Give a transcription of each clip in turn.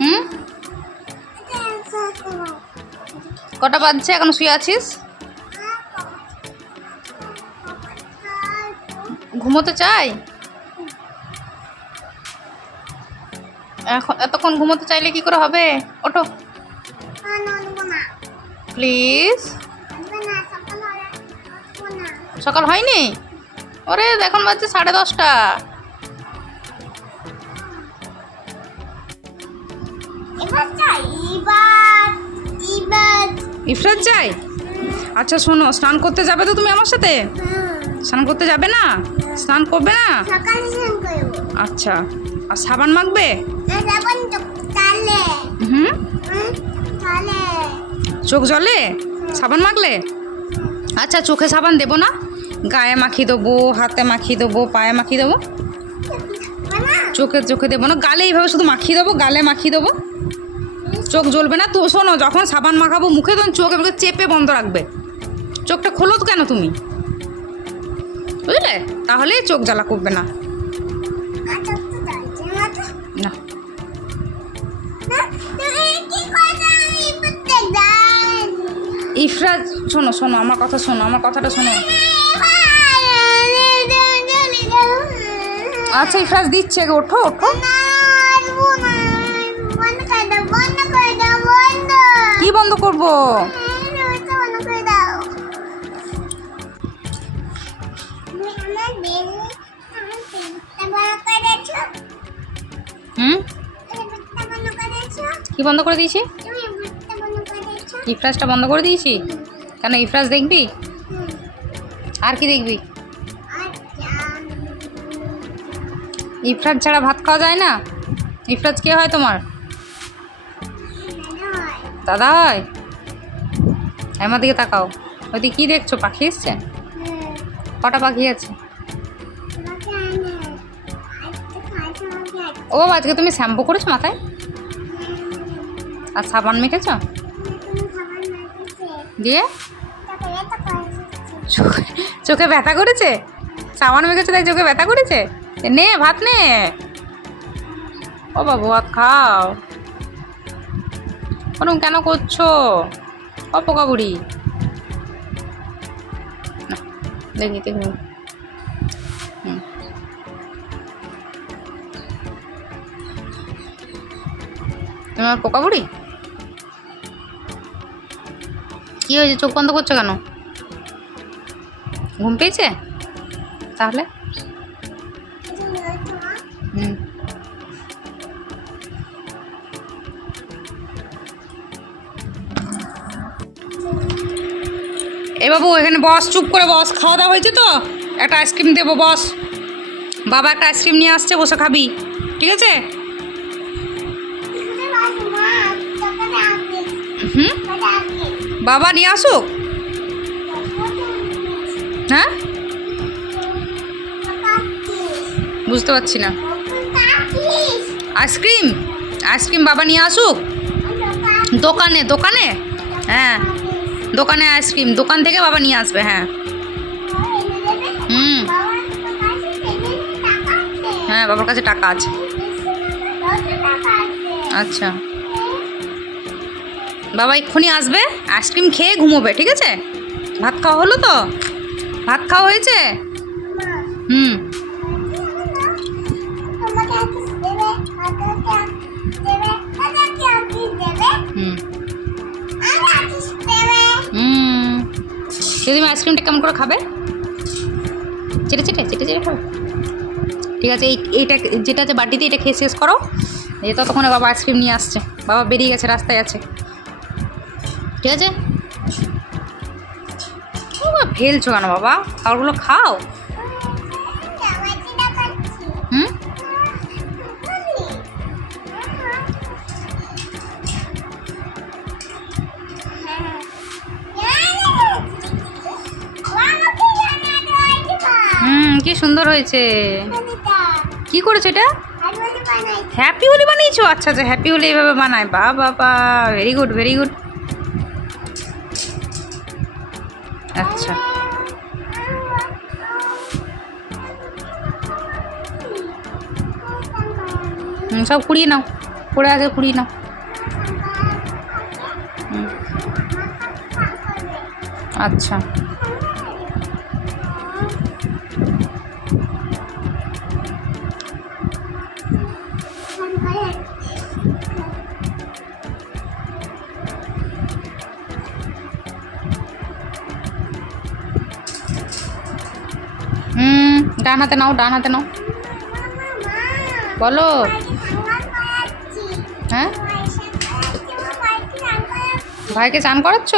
হুম? কটা বাজছে? এখন শুয়ে আছিস? ঘুমোতে চাই? এখন এতক্ষণ ঘুমোতে চাইলে কি করে হবে? ওঠো। প্লিজ। সকাল হয়নি? ওরে এখন বাজছে সাড়ে দশটা। ইফরাত চাই আচ্ছা শোনো স্নান করতে যাবে তো তুমি আমার সাথে? স্নান করতে যাবে না? স্নান করবে না? আচ্ছা আর সাবান মাখবে? হুম, চোখ জলে সাবান মাখলে? আচ্ছা চোখে সাবান দেবো না? গায়ে মাখিয়ে দেবো, হাতে মাখিয়ে দেবো, পায়ে মাখিয়ে দেবো। চোখে চোখে দেবো না, গালে এইভাবে শুধু মাখিয়ে দেবো, গালে মাখিয়ে দেবো। চোখ জ্বলবে না, তো শোনো, যখন সাবান মাখাবো মুখে, তখন চোখ এভাবে চেপে বন্ধ রাখবে। চোখটা খোলো তো কেন তুমি? বুঝলে? তাহলে চোখ জ্বালা করবে না। না। ইফরাজ, শোনো শোনো, আমার কথা শোনো, আমার কথাটা শোনো। আচ্ছা ইফরাজ দিচ্ছে ওঠো ওঠো। কি বন্ধ করব? হুম? কি বন্ধ করে দিয়েছি? ইফরাজটা বন্ধ করে দিয়েছি? কেন ইফরাজ দেখবি? আর কি দেখবি? ইফরাজ ছাড়া ভাত খাওয়া যায় না? ইফরাজ কে হয় তোমার? দাদা হয়? আমার দিকে তাকাও। ওইদিকে কী দেখছ? পাখি এসছে? কটা পাখি আছে? ও, আজকে তুমি শ্যাম্পু করেছ মাথায়? আর সাবান মেখেছো? দিয়ে? চোখে ব্যথা করেছে? সাবান মেখেছে, তাই চোখে ব্যথা করেছে? নে, ভাত নে। ও বাবু, ভাত খাও। ওরম কেন করছ? ও পোকা বুড়ি। দেখি দেখি। হুম। তুমি আমার পোকা বুড়ি? কি হয়েছে, চোখ বন্ধ করছ কেন? ঘুম পেয়েছে? তাহলে? এ বাবু, এখানে বস, চুপ করে বস। খাওয়া দাওয়া হয়েছে তো? একটা আইসক্রিম দেবো, বস। বাবা একটা আইসক্রিম নিয়ে আসছে, বসে খাবি। ঠিক আছে? হুম? বাবা নিয়ে আসুক? হ্যাঁ? বুঝতে পারছি না। আইসক্রিম? আইসক্রিম বাবা নিয়ে আসুক? দোকানে দোকানে? হ্যাঁ। দোকানে আইসক্রিম, দোকান থেকে বাবা নিয়ে আসবে হ্যাঁ। হুম। হ্যাঁ বাবার কাছে টাকা আছে। আচ্ছা। বাবা এক্ষুনি আসবে, আইসক্রিম খেয়ে ঘুমোবে, ঠিক আছে? ভাত খাওয়া হলো তো? ভাত খাওয়া হয়েছে? হুম। আইসক্রিমটা কেমন করে খাবে? চেটে চেটে চেটে চেটে খাবে। ঠিক আছে, এই এইটা যেটা আছে বাটিতে এটা খেয়ে শেষ করো। এই ততক্ষণে বাবা আইসক্রিম নিয়ে আসছে। বাবা বেরিয়ে গেছে, রাস্তায় আছে। ঠিক আছে? ফেলছো কেন বাবা? খাবারগুলো খাও। সুন্দর হয়েছে। কি করেছ এটা? হ্যাপি হোলি বানিয়েছো? আচ্ছা আচ্ছা হ্যাপি হোলি এইভাবে বানায়। বা বাবা ভেরি গুড ভেরি গুড আচ্ছা। সব কুড়িয়ে নাও। পড়ে আছে, কুড়িয়ে নাও। আচ্ছা। ডান হাতে নাও, ডান হাতে নাও। বলো। হ্যাঁ? ভাইকে চান করাচ্ছ?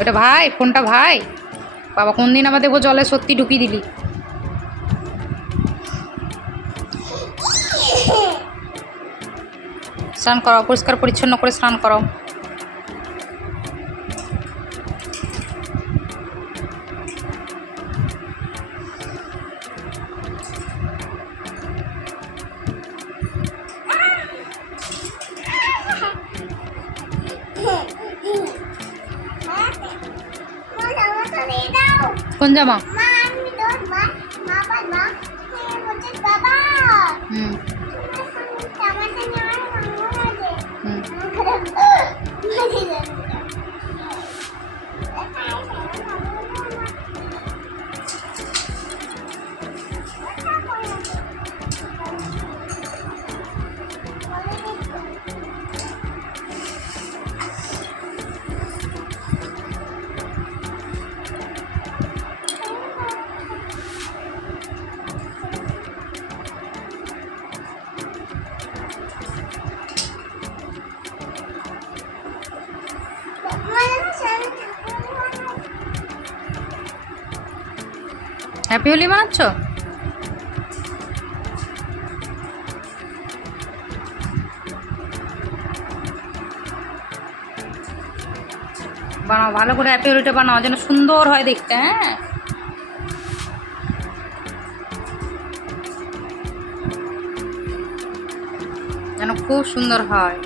ওটা ভাই, ফোনটা ভাই। বাবা, কোন দিন আবার দেখব জলে সত্যি ঢুকিয়ে দিলি। স্নান করো পরিষ্কার পরিচ্ছন্ন করে স্নান করো কোন হ্যাপি হোলি বানাচ্ছ বানাও, ভালো করে হ্যাপি হোলিটা বানাও, যেন সুন্দর হয় দেখতে হ্যাঁ? যেন খুব সুন্দর হয়।